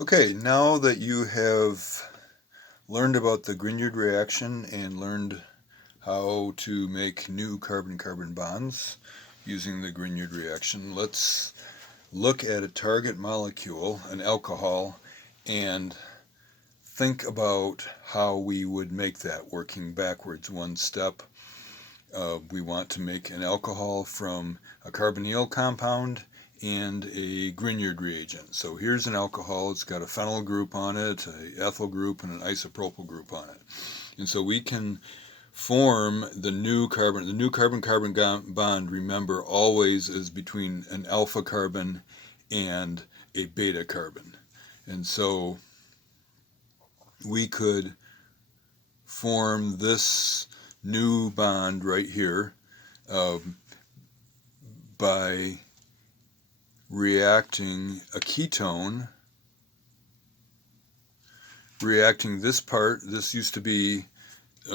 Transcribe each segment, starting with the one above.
Okay, now that you have learned about the Grignard reaction and learned how to make new carbon-carbon bonds using the Grignard reaction, let's look at a target molecule, an alcohol, and think about how we would make that, working backwards one step. We want to make an alcohol from a carbonyl compound and a Grignard reagent. So here's an alcohol. It's got a phenyl group on it, an ethyl group, and an isopropyl group on it. And so we can form the new carbon-carbon bond, remember, always is between an alpha carbon and a beta carbon. And so we could form this new bond right here by reacting a ketone, reacting this part. This used to be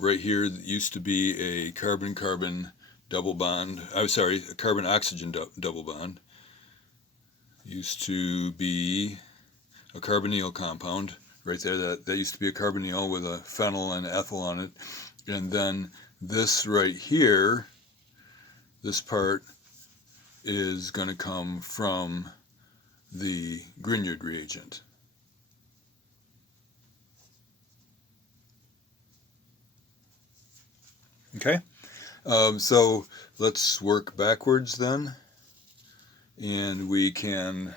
right here, used to be a carbon-carbon double bond. I'm sorry, a carbon-oxygen double bond. Used to be a carbonyl compound right there. That used to be a carbonyl with a phenyl and ethyl on it. And then this right here, this part is going to come from the Grignard reagent. Okay, so let's work backwards then, and we can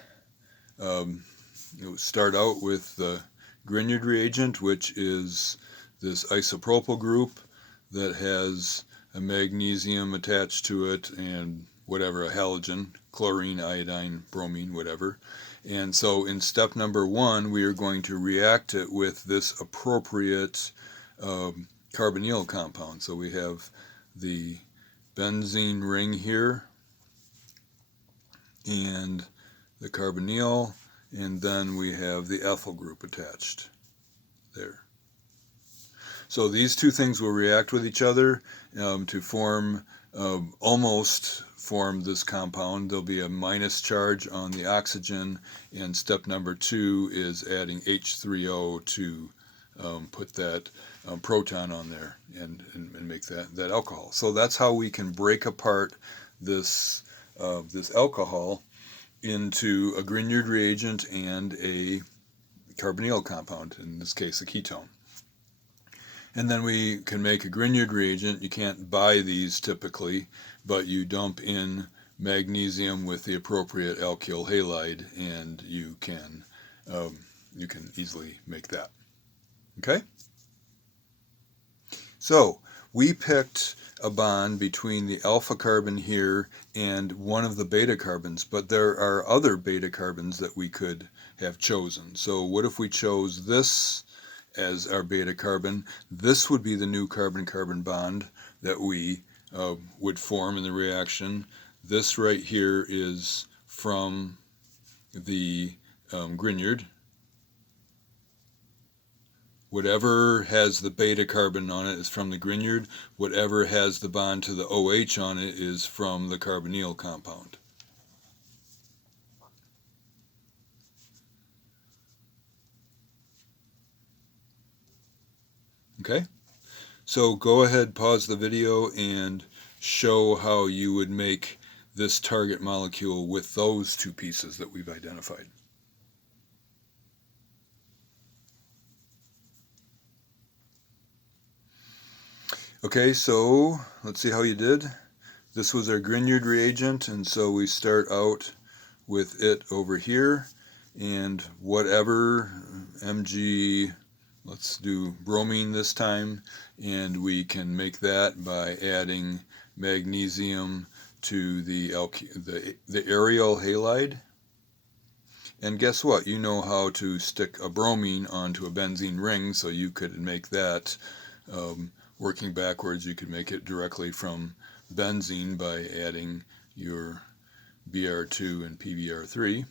start out with the Grignard reagent, which is this isopropyl group that has a magnesium attached to it and whatever, a halogen, chlorine, iodine, bromine, whatever. And so in step number 1, we are going to react it with this appropriate carbonyl compound. So we have the benzene ring here and the carbonyl, and then we have the ethyl group attached there. So these two things will react with each other to form, almost form this compound. There'll be a minus charge on the oxygen, and step number 2 is adding H3O to put that proton on there and make that alcohol. So that's how we can break apart this alcohol into a Grignard reagent and a carbonyl compound, in this case a ketone. And then we can make a Grignard reagent. You can't buy these typically, but you dump in magnesium with the appropriate alkyl halide, and you can easily make that. Okay? So we picked a bond between the alpha carbon here and one of the beta carbons, but there are other beta carbons that we could have chosen. So what if we chose this as our beta carbon? This would be the new carbon-carbon bond that we would form in the reaction. This right here is from the Grignard. Whatever has the beta carbon on it is from the Grignard. Whatever has the bond to the OH on it is from the carbonyl compound. Okay, so go ahead, pause the video, and show how you would make this target molecule with those two pieces that we've identified. Okay, so let's see how you did. This was our Grignard reagent, and so we start out with it over here, and whatever Mg, let's do bromine this time, and we can make that by adding magnesium to the aryl halide. And guess what? You know how to stick a bromine onto a benzene ring, so you could make that. Working backwards, you could make it directly from benzene by adding your Br2 and PBr3.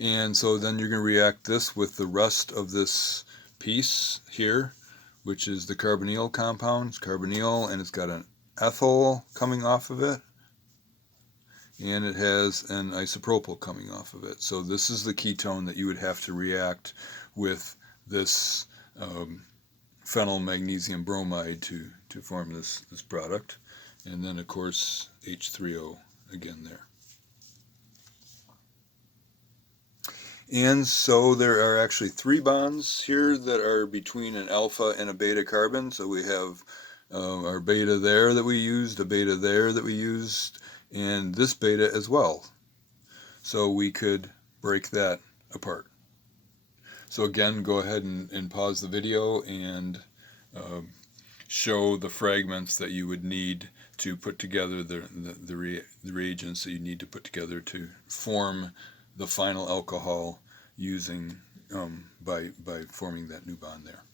And so then you're going to react this with the rest of this piece here, which is the carbonyl compound. It's carbonyl, and it's got an ethyl coming off of it. and it has an isopropyl coming off of it. So this is the ketone that you would have to react with this phenyl magnesium bromide to form this product. And then, of course, H3O again there. And so there are actually 3 bonds here that are between an alpha and a beta carbon. So we have our beta there that we used, a beta there that we used, and this beta as well. So we could break that apart. So again, go ahead and pause the video and show the fragments that you would need to put together the reagents that you need to put together to form the final alcohol using by forming that new bond there.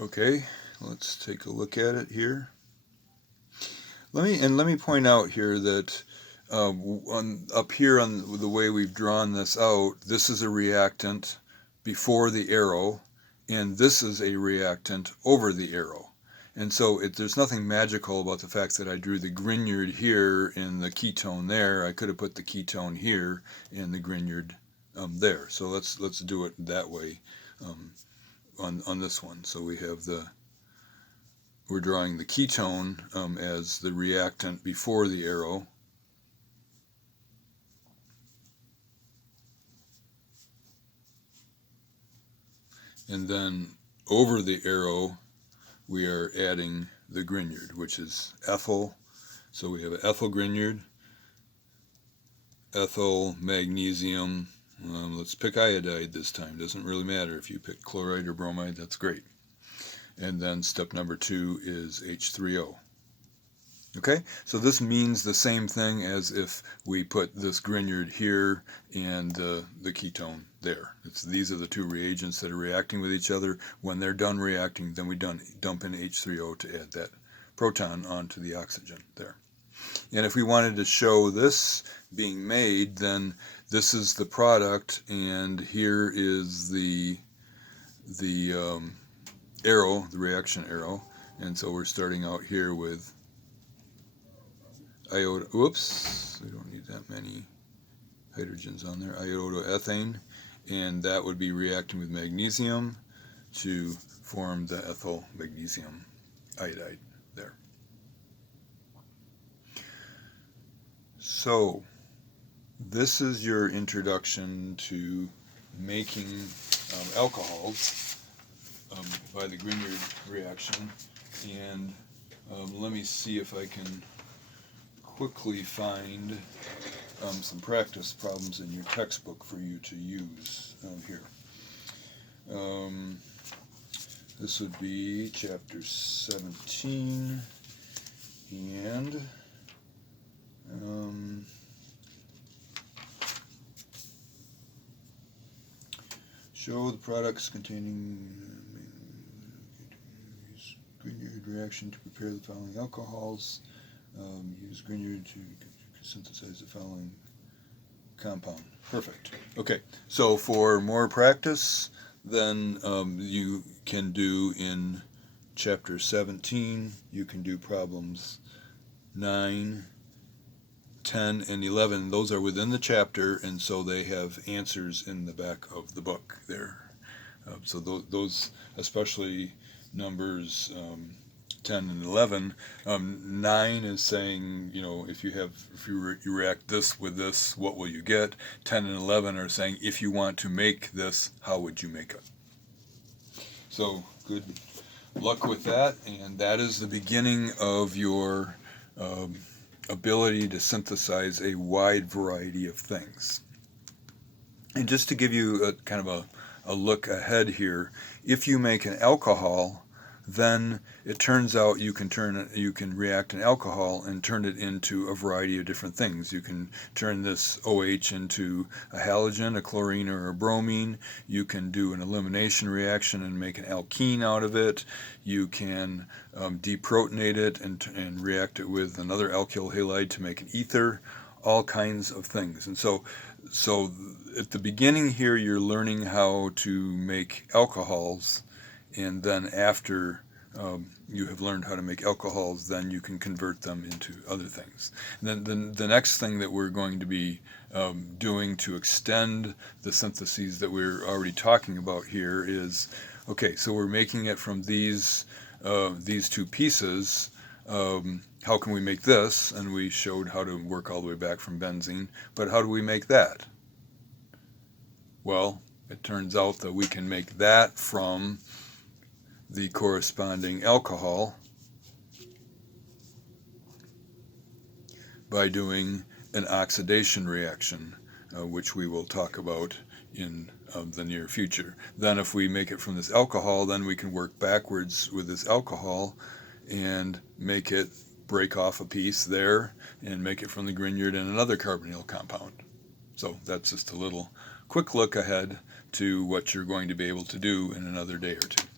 Okay, let's take a look at it here. Let me point out here that up here on the way we've drawn this out, this is a reactant before the arrow, and this is a reactant over the arrow. And so there's nothing magical about the fact that I drew the Grignard here and the ketone there. I could have put the ketone here and the Grignard there. So let's do it that way on this one. So we're drawing the ketone as the reactant before the arrow. And then over the arrow, we are adding the Grignard, which is ethyl. So we have ethyl Grignard, ethyl magnesium. Let's pick iodide this time. Doesn't really matter if you pick chloride or bromide, that's great. And then step number 2 is H3O. Okay, so this means the same thing as if we put this Grignard here and the ketone there. These are the 2 reagents that are reacting with each other. When they're done reacting, then we dump in H3O to add that proton onto the oxygen there. And if we wanted to show this being made, then this is the product, and here is the arrow, the reaction arrow. And so we're starting out here with iota, whoops, we don't need that many hydrogens on there, iodoethane, and that would be reacting with magnesium to form the ethyl magnesium iodide there. So this is your introduction to making alcohols by the Grignard reaction, and let me see if I can quickly find some practice problems in your textbook for you to use here. This would be chapter 17, and show the products containing Grignard reaction to prepare the following alcohols. Use Grignard to synthesize the following compound. Perfect. Okay, so for more practice, then you can do in chapter 17, you can do problems 9, 10, and 11. Those are within the chapter, and so they have answers in the back of the book there. So those, especially numbers 10 and 11, 9 is saying, you know, if you react this with this, what will you get? 10 and 11 are saying, if you want to make this, how would you make it? So good luck with that, and that is the beginning of your ability to synthesize a wide variety of things. And just to give you a kind of a look ahead here, if you make an alcohol, then it turns out you can react an alcohol and turn it into a variety of different things. You can turn this OH into a halogen, a chlorine, or a bromine. You can do an elimination reaction and make an alkene out of it. You can deprotonate it and react it with another alkyl halide to make an ether. All kinds of things. And so So at the beginning here, you're learning how to make alcohols, and then after you have learned how to make alcohols, then you can convert them into other things. And then the next thing that we're going to be doing to extend the syntheses that we're already talking about here is, okay, so we're making it from these two pieces. How can we make this? And we showed how to work all the way back from benzene, but how do we make that? Well, it turns out that we can make that from the corresponding alcohol by doing an oxidation reaction, which we will talk about in the near future. Then if we make it from this alcohol, then we can work backwards with this alcohol and make it break off a piece there and make it from the Grignard and another carbonyl compound. So that's just a little quick look ahead to what you're going to be able to do in another day or two.